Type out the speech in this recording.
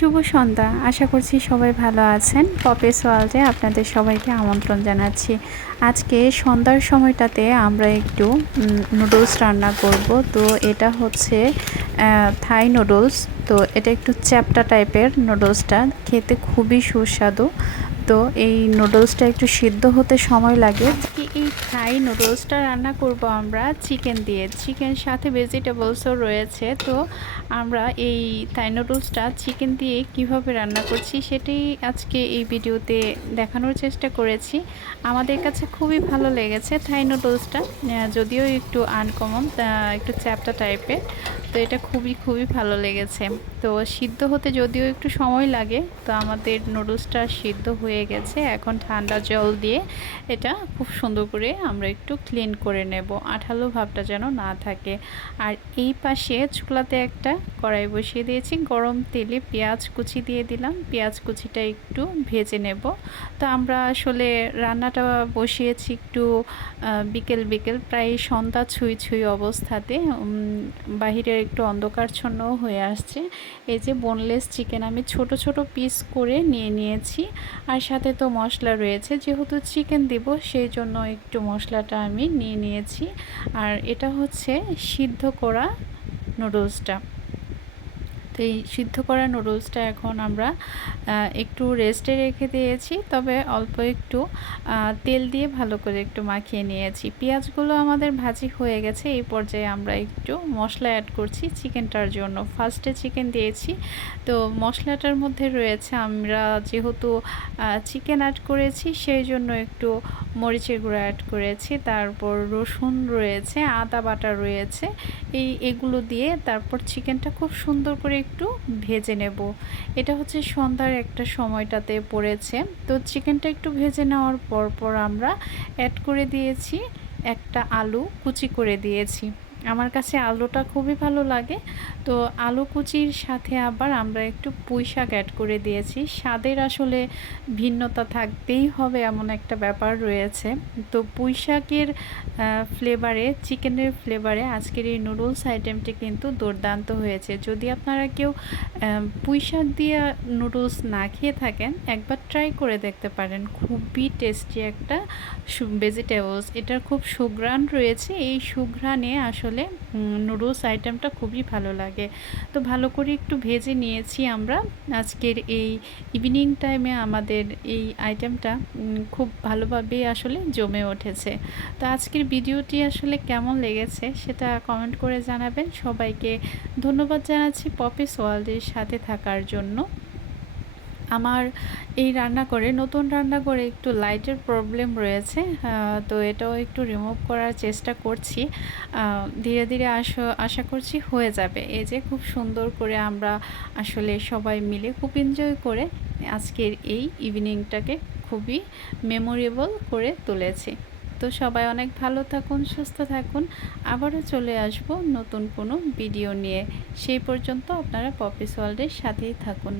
শুভ সন্ধ্যা। আশা করছি সবাই ভালো আছেন। পপেস ওয়ার্ল্ডে আপনাদের সবাইকে আমন্ত্রণ জানাচ্ছি। আজকে সন্ধ্যার সময়টাতে আমরা একটু নুডলস রান্না করব। তো এটা হচ্ছে থাই নুডলস। তো এটা একটু চ্যাপটা টাইপের নুডলসটা। খেতে খুবই সুস্বাদু। তো এই নুডলসটা একটু সিদ্ধ হতে সময় লাগে। এই থাই নুডলসটা রান্না করব আমরা। চিকেন দিয়ে। চিকেন সাথে ভেজিটেবলসও রয়েছে। তো আমরা এই থাই নুডলসটা চিকেন দিয়ে কীভাবে রান্না করছি সেটাই আজকে এই ভিডিওতে দেখানোর চেষ্টা করেছি। আমাদের কাছে খুবই ভালো লেগেছে থাই নুডলসটা। যদিও একটু আনকমন একটু চ্যাপটা টাইপের তো এটা খুবই খুবই ভালো লেগেছে। তো সিদ্ধ হতে যদিও একটু সময় লাগে, তো আমাদের নুডলসটা সিদ্ধ হয়ে গেছে। এখন ঠান্ডা জল দিয়ে এটা খুব সুন্দর করে আমরা একটু ক্লিন করে নেব। আঠালো ভাবটা যেন না থাকে। আর এই পাশে চুলাতে একটা কড়াই বসিয়ে দিয়েছি। গরম তেলে পেঁয়াজ কুচি দিয়ে দিলাম। পেঁয়াজ কুচিটা একটু ভেজে নেব। তো আমরা আসলে রান্নাটা বসিয়েছি একটু বিকেল বিকেল, প্রায় সন্ধ্যা ছুঁই ছুঁই অবস্থাতে। বাহিরের একটু অন্ধকারচ্ছন্ন হয়ে আসছে। এই যে বোনলেস চিকেন আমি ছোট ছোট পিস করে নিয়ে নিয়েছি। আর সাথে তো মশলা রয়েছে। যেহেতু চিকেন দিব, সেই জন্য একটু মশলাটা আমি নিয়ে নিয়েছি। আর এটা হচ্ছে সিদ্ধ করা নুডলসটা তো এই সিদ্ধ করা নুডলসটা এখন আমরা একটু রেস্টে রেখে দিয়েছি, তবে অল্প একটু তেল দিয়ে ভালো করে একটু মাখিয়ে নিয়েছি। পেঁয়াজগুলো আমাদের ভাজি হয়ে গেছে, এই পর্যায়ে আমরা একটু মশলা অ্যাড করছি। চিকেনটার জন্য ফার্স্টে চিকেন দিয়েছি। তো মশলাটার মধ্যে রয়েছে, আমরা যেহেতু চিকেন অ্যাড করেছি, সেই জন্য একটু মরিচের গুঁড়ো অ্যাড করেছি। তারপর রসুন রয়েছে, আদা বাটা রয়েছে। এই এগুলো দিয়ে তারপর চিকেনটা খুব সুন্দর করে একটু ভেজে নেব। এটা হচ্ছে সন্ধ্যার একটা সময়টাতে পড়েছে। তো চিকেনটা একটু ভেজে নেওয়ার পর পর আমরা অ্যাড করে দিয়েছি একটা আলু কুচি করে দিয়েছি। আমার কাছে আলুটা খুবই ভালো লাগে। তো আলু কুচির সাথে আবার আমরা একটু পুঁই শাক অ্যাড করে দিয়েছি। স্বাদের আসলে ভিন্নতা থাকতেই হবে এমন একটা ব্যাপার রয়েছে। তো পুঁই শাকের ফ্লেভারে চিকেনের ফ্লেভারে আজকের এই নুডলস আইটেমটি কিন্তু দুর্দান্ত হয়েছে। যদি আপনারা কেউ পুঁই শাক দিয়ে নুডলস না খেয়ে থাকেন, একবার ট্রাই করে দেখতে পারেন। খুবই টেস্টি একটা ভেজিটেবলস এটার খুব সুঘ্রাণ রয়েছে। এই সুঘ্রাণে আসলে আসলে নুডলস আইটেমটা খুবই ভালো লাগে। তো ভালো করে একটু ভেজে নিয়েছি আমরা। আজকের এই ইভিনিং টাইমে আমাদের এই আইটেমটা খুব ভালোভাবে আসলে জমে উঠেছে। তো আজকের ভিডিওটি আসলে কেমন লেগেছে সেটা কমেন্ট করে জানাবেন। সবাইকে ধন্যবাদ জানাচ্ছি পপিস ওয়ার্ল্ডের সাথে থাকার জন্য। আমার এই রান্না করে, নতুন রান্না করে একটু লাইটের প্রবলেম রয়েছে তো এটাও একটু রিমুভ করার চেষ্টা করছি। ধীরে ধীরে আশা আশা করছি হয়ে যাবে। এই যে খুব সুন্দর করে আমরা আসলে সবাই মিলে খুব এনজয় করে আজকের এই ইভিনিংটাকে খুবই মেমোরেবল করে তুলেছি। তো সবাই অনেক ভালো থাকুন, সুস্থ থাকুন। আবারও চলে আসব নতুন কোনো ভিডিও নিয়ে। সেই পর্যন্ত আপনারা পপিস ওয়ার্ল্ডের সাথেই থাকুন।